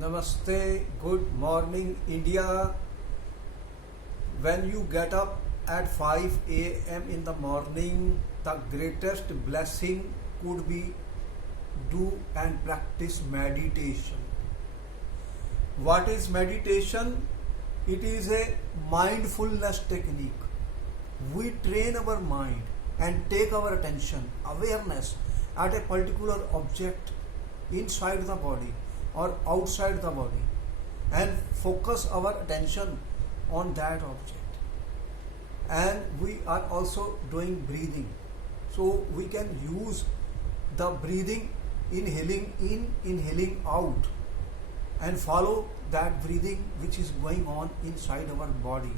Namaste, good morning India. When you get up at 5 a.m. in the morning, the greatest blessing could be do and practice meditation. What is meditation? It is a mindfulness technique. We train our mind and take our attention, awareness at a particular object inside the body or outside the body and focus our attention on that object. And we are also doing breathing. So we can use the breathing, inhaling in, inhaling out, and follow that breathing which is going on inside our body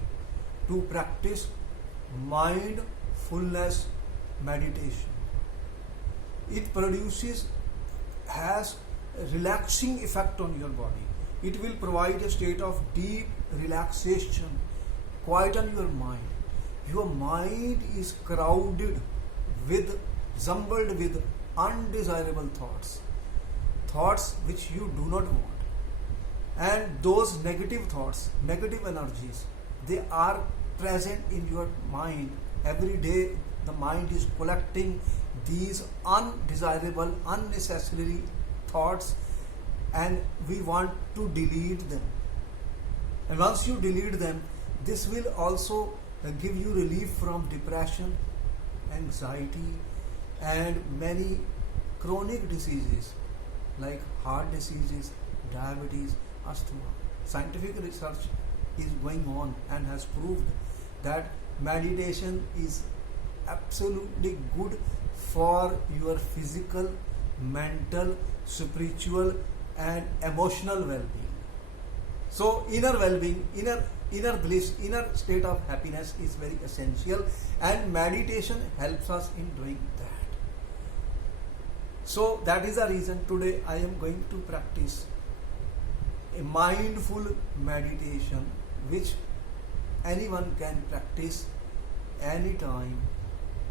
to practice mindfulness meditation. It has a relaxing effect on your body. It will provide a state of deep relaxation, quieten your mind. Your mind is crowded with, jumbled with undesirable thoughts which you do not want. And those negative thoughts, negative energies, they are present in your mind. Every day the mind is collecting these undesirable, unnecessary thoughts, and we want to delete them. And once you delete them, this will also give you relief from depression, anxiety, and many chronic diseases like heart diseases, diabetes, asthma. Scientific research is going on and has proved that meditation is absolutely good for your physical, mental, spiritual and emotional well-being. So inner well-being, inner bliss, inner state of happiness is very essential, and meditation helps us in doing that. So that is the reason today I am going to practice a mindful meditation which anyone can practice anytime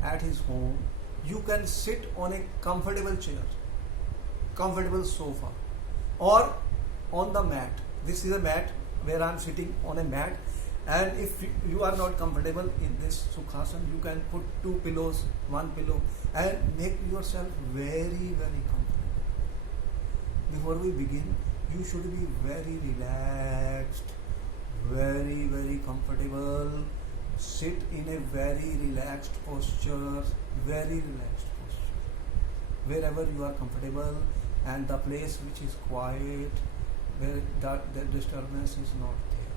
at his home. You can sit on a comfortable chair, comfortable sofa, or on the mat. This is a mat where I am sitting on a mat, and if you are not comfortable in this Sukhasana, you can put two pillows, one pillow, and make yourself very, very comfortable. Before we begin, you should be very relaxed, very, very comfortable. Sit in a very relaxed posture, wherever you are comfortable, and the place which is quiet, where the disturbance is not there.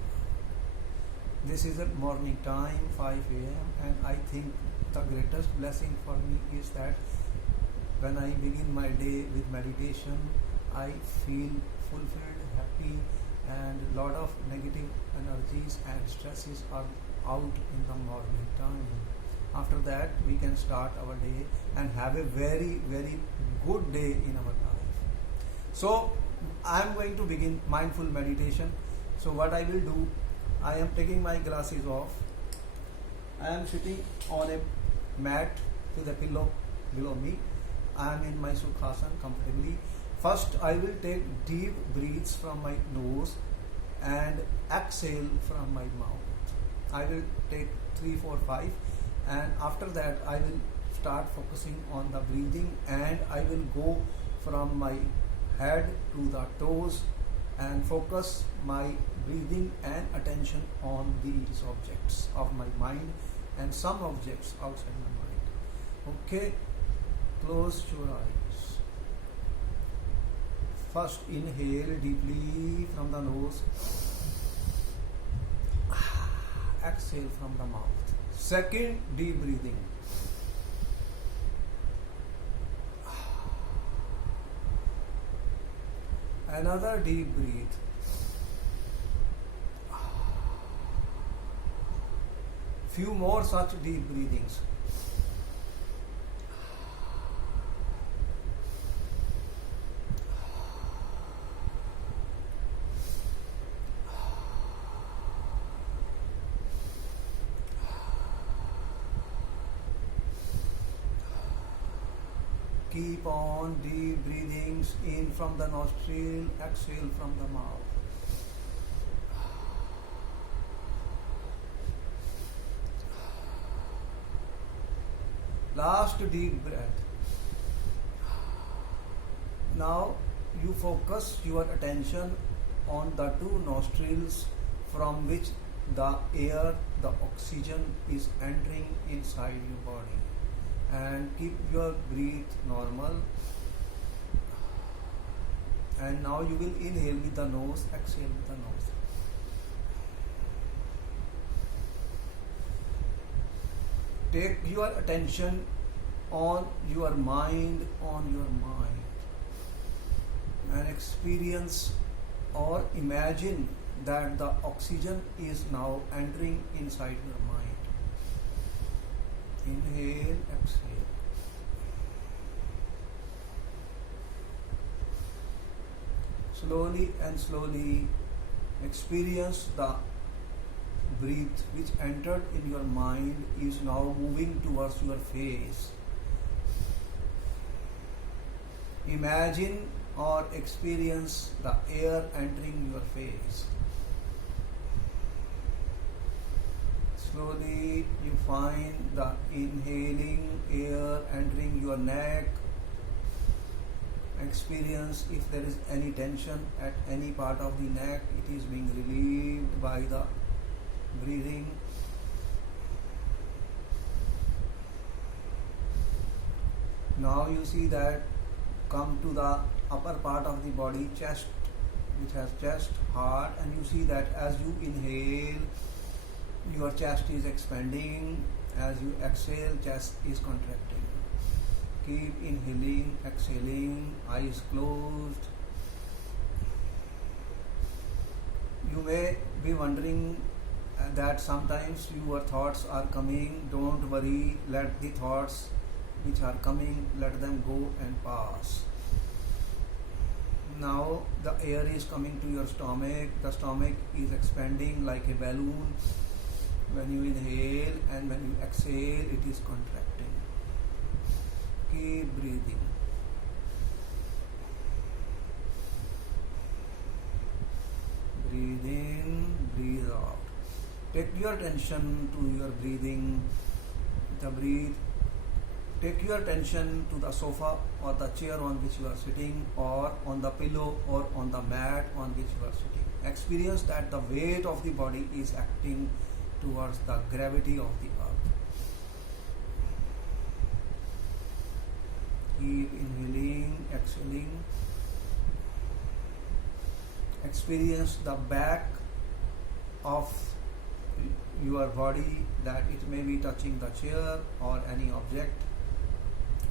This is at morning time, 5 a.m. and I think the greatest blessing for me is that when I begin my day with meditation, I feel fulfilled, happy, and a lot of negative energies and stresses are out in the morning time. After that, we can start our day and have a very, very good day in our life. So I am going to begin mindful meditation. So what I will do, I am taking my glasses off. I am sitting on a mat with a pillow below me. I am in my Sukhasana comfortably. First, I will take deep breaths from my nose and exhale from my mouth. I will take 3, 4, 5, and after that I will start focusing on the breathing, and I will go from my head to the toes and focus my breathing and attention on these objects of my mind and some objects outside my mind. Okay, close your eyes. First, inhale deeply from the nose. Exhale from the mouth. Second, deep breathing. Another deep breath. Few more such deep breathings. Keep on deep breathings in from the nostril, exhale from the mouth. Last deep breath. Now you focus your attention on the two nostrils from which the air, the oxygen is entering inside your body, and keep your breath normal. And now you will inhale with the nose, exhale with the nose. Take your attention on your mind, and experience or imagine that the oxygen is now entering inside your mind. Inhale, exhale. Slowly and slowly experience the breath which entered in your mind is now moving towards your face. Imagine or experience the air entering your face. Slowly you find the inhaling air entering your neck. Experience if there is any tension at any part of the neck, it is being relieved by the breathing. Now you see that come to the upper part of the body, chest, which has chest, heart, and you see that as you inhale, your chest is expanding. As you exhale, chest is contracting. Keep inhaling, exhaling, eyes closed. You may be wondering that sometimes your thoughts are coming. Don't worry, let the thoughts which are coming, let them go and pass. Now the air is coming to your stomach. The stomach is expanding like a balloon. When you inhale and when you exhale, it is contracting. Keep breathing. Breathe in, breathe out. Take your attention to your breathing. The breathe. Take your attention to the sofa or the chair on which you are sitting, or on the pillow or on the mat on which you are sitting. Experience that the weight of the body is acting towards the gravity of the earth. Keep inhaling, exhaling. Experience the back of your body, that it may be touching the chair or any object.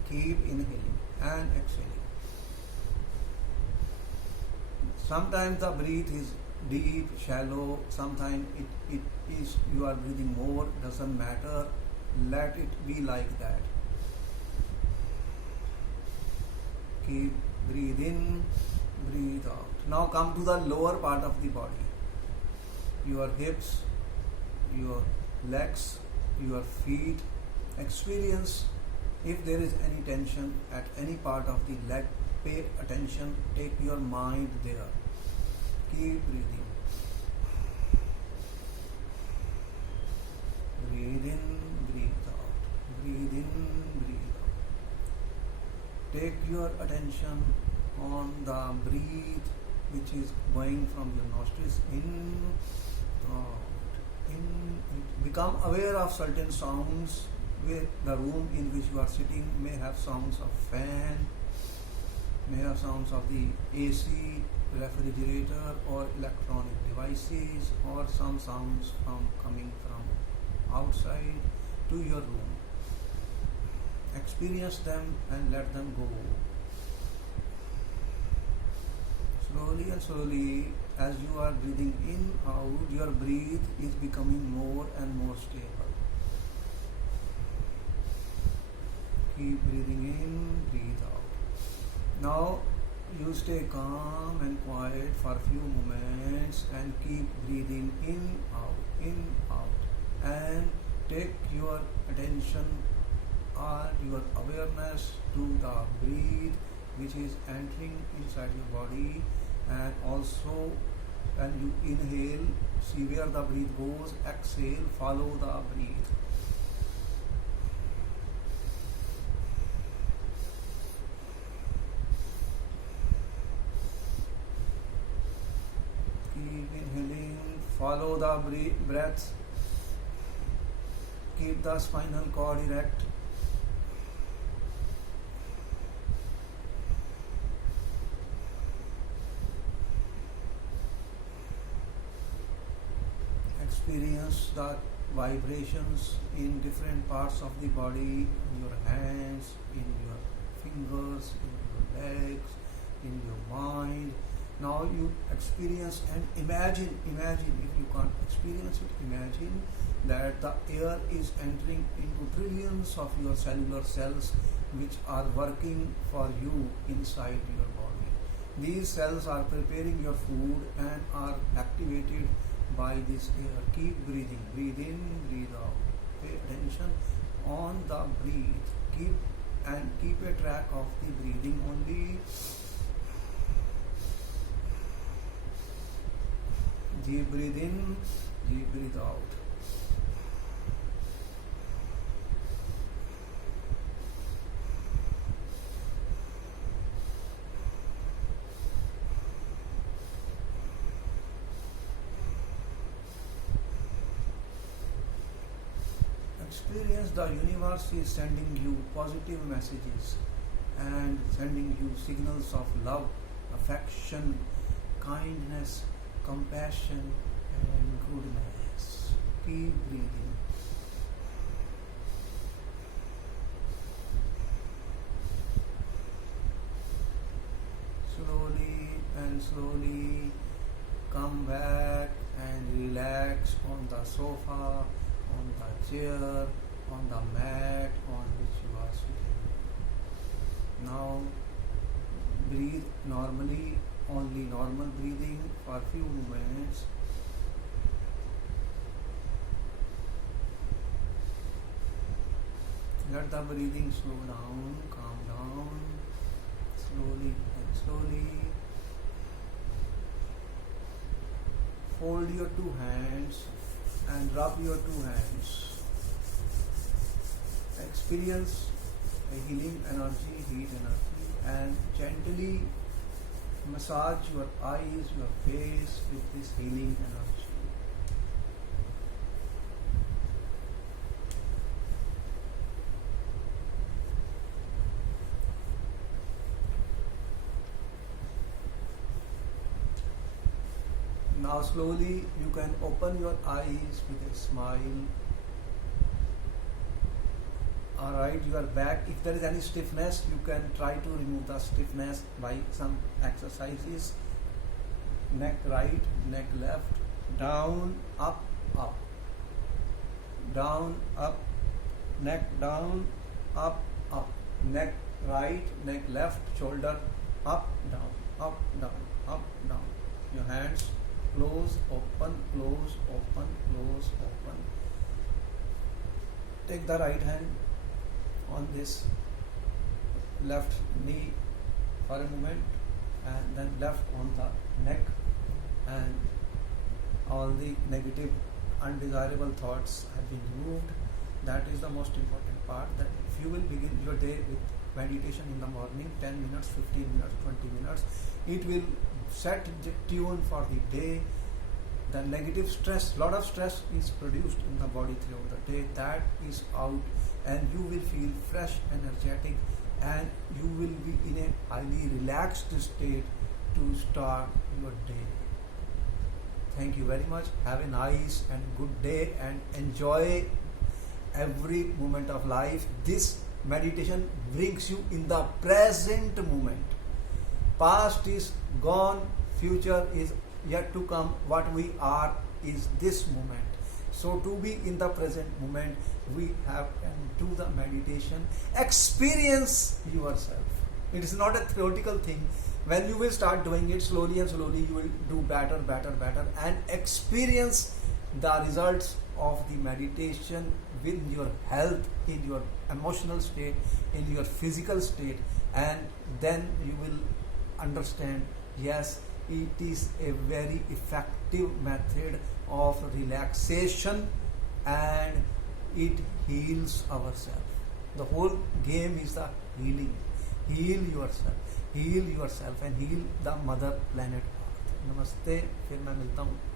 Keep inhaling and exhaling. Sometimes the breath is deep, shallow. Sometimes it is you are breathing more. Doesn't matter. Let it be like that. Keep breathe in, breathe out. Now come to the lower part of the body. Your hips, your legs, your feet. Experience if there is any tension at any part of the leg. Pay attention. Take your mind there. Keep breathing. Breathe in, breathe out. Breathe in, breathe out. Take your attention on the breath which is going from your nostrils in, out, in. Become aware of certain sounds. Where the room in which you are sitting may have sounds of fan, may have sounds of the AC, refrigerator or electronic devices, or some sounds coming from outside to your room. Experience them and let them go. Slowly and slowly, as you are breathing in, out, your breath is becoming more and more stable. Keep breathing in, breathe out. Now you stay calm and quiet for a few moments and keep breathing in, out, and take your attention and your awareness to the breath which is entering inside your body, and also when you inhale, see where the breath goes, exhale, follow the breath. Keep inhaling, follow the breath, keep the spinal cord erect. Experience the vibrations in different parts of the body, in your hands, in your fingers, in your legs, in your mind. Now you experience and imagine if you can't experience it, imagine that the air is entering into trillions of your cellular cells which are working for you inside your body. These cells are preparing your food and are activated by this air. Keep breathing, breathe in, breathe out. Pay attention on the breathe. Keep a track of the breathing only. Deep breathe in, deep breathe out. Experience the universe is sending you positive messages and sending you signals of love, affection, kindness, compassion and goodness. Keep breathing. Slowly and slowly come back and relax on the sofa, on the chair, on the mat on which you are sitting. Now breathe normally, only normal breathing for few moments. Let the breathing slow down, calm down, slowly and slowly. Fold your two hands and rub your two hands. Experience a healing energy, heat energy, and gently massage your eyes, your face with this healing energy. Now slowly you can open your eyes with a smile. Alright, you are back. If there is any stiffness, you can try to remove the stiffness by some exercises. Neck right, neck left, down, up, up, down, up, neck down, up, neck right, neck left, shoulder up, down, up, down, up, down. Your hands close, open, close, open, close, open. Take the right hand on this left knee for a moment, and then left on the neck, and all the negative undesirable thoughts have been removed. That is the most important part, that if you will begin your day with meditation in the morning, 10 minutes, 15 minutes, 20 minutes, it will set the tune for the day. The negative stress, lot of stress is produced in the body throughout the day, that is out, and you will feel fresh, energetic, and you will be in a highly relaxed state to start your day. Thank you very much. Have a nice and good day and enjoy every moment of life. This meditation brings you in the present moment. Past is gone, future is yet to come. What we are is this moment. So to be in the present moment, we have to do the meditation. Experience yourself. It is not a theoretical thing. When you will start doing it slowly and slowly, you will do better, and experience the results of the meditation with your health, in your emotional state, in your physical state, and then you will understand, yes, it is a very effective method of relaxation, and it heals ourselves. The whole game is the healing. Heal yourself and heal the mother planet. नमस्ते, फिर मैं मिलता हूँ